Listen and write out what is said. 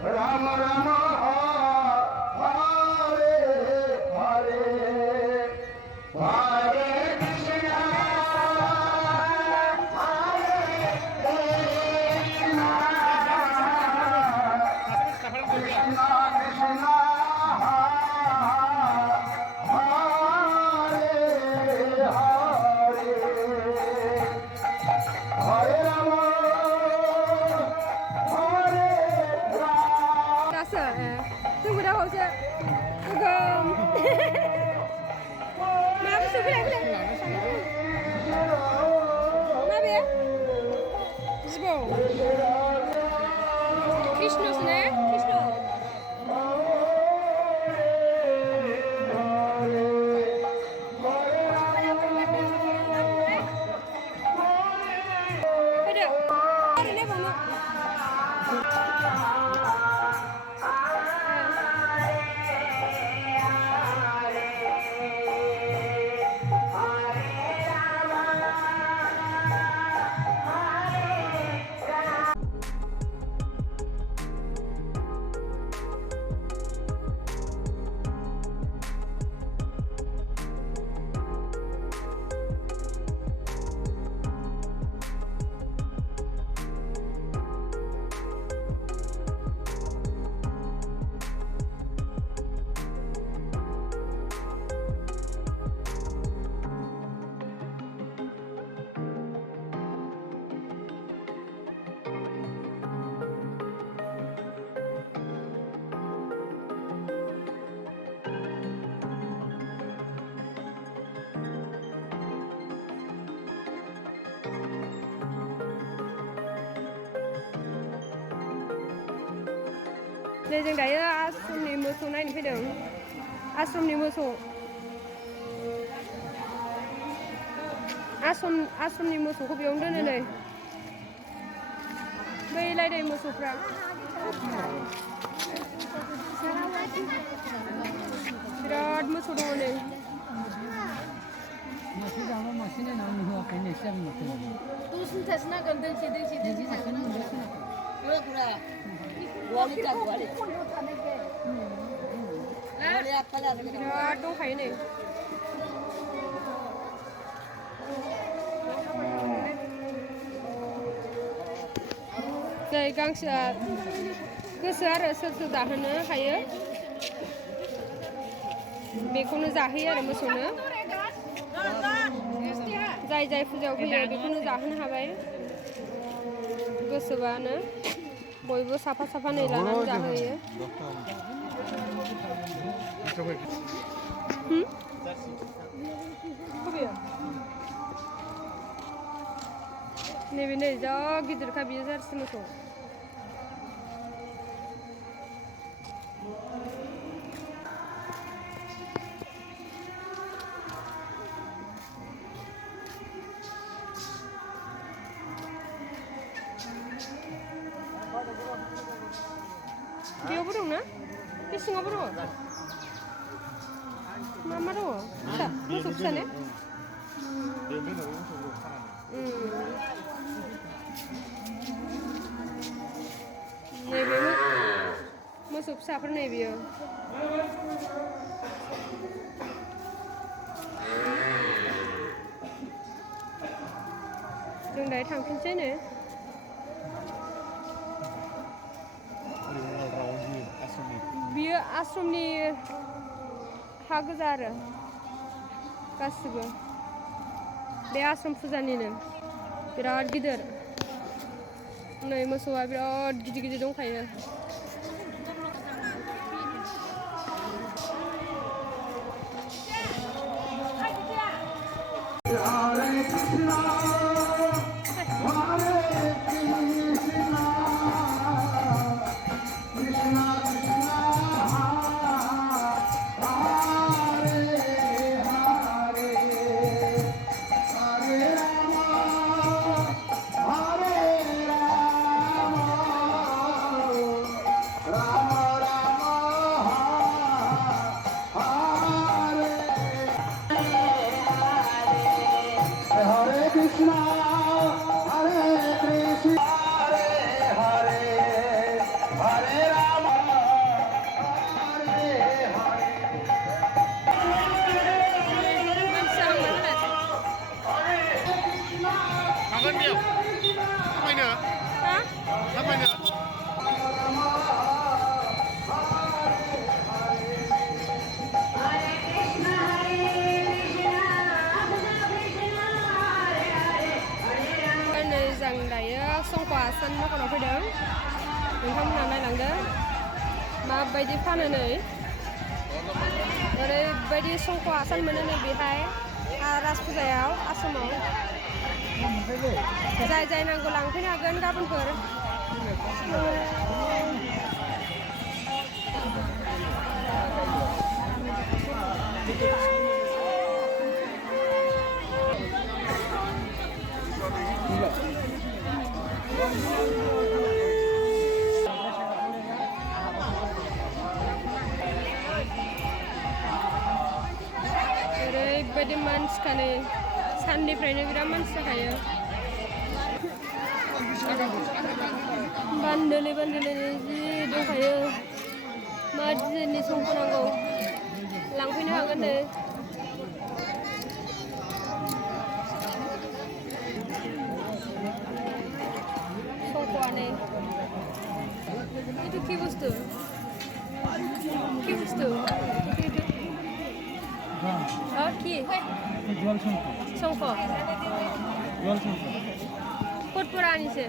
Ram Ram Hare Hare Hare Krishna Hare Krishna Krishna Krishna Hare Hare Hare Rama Hare Rama Dasar tunggu dah kau saya agam maaf sudah sudah maaf ya Zbo Krishna sini Krishna ada ini mana Đây जों दायो आश्रमनि मोसौ नायनो फैदों आश्रमनि मोसौ आश्रमनि मोसौखौ बेयावनो दोनो नै बै लायदाय मोसौफ्रा बिराद मोसौ दङ नै मासे जाबा मासेनि नाम होआखैनो सिगां माथो दसथासो नांगोन दोंसे जागोन गुरा गुवालिटा गुवालिटा बिराद दंखायो नै नै गांसोआ गोसो आरो सोर सोर जाहोनो हायो बेखौनो जाहोयो आरो मोसौनो जाय जाय फुजायाव फैयो बेखौनो जाहोनो हाबाय गोसोबानो बयबो साफा साफा नै लानानै जाहोयो नैबे नै जा गिदिरखा बियो जारसि मोसौ बेयावबो दंना बे सिङावबो दङ मा मा दङ फिसा मोसौ फिसा ने नैबे मोसौ फिसाफोर नै बियो जों दायो थांफिनसै नो बियो आश्रमनि हा गोजा आरो गासिबो बे आश्रम फुजानिनो बिराद गिदिर नै मोसौआ बिराद गिदिर गिदिर दंखायो Hare Krishna Hare Krishna Krishna Krishna Hare Hare Hare Rama Hare Rama आसान दखानाव फैदों नोंथांमोनहा नायलांदो माबायदि फानो नै ओरैबायदि संख' आसान मोनो नै बेहाय राज फुजायाव आसामाव जाय नांगौ लांफैनो हागोन गाबोनफोर ओरैबायदि मानसिखानै साननिफ्रायनो बिराद मानसि जाखायो बान्दोलै जि दंखायो मा डिजाइननि संख' नांगौ लांफैनो हागोन नै संख'आ नै itu কি বস্তু কি শঙ্খ ক'ত পৰা আনিছে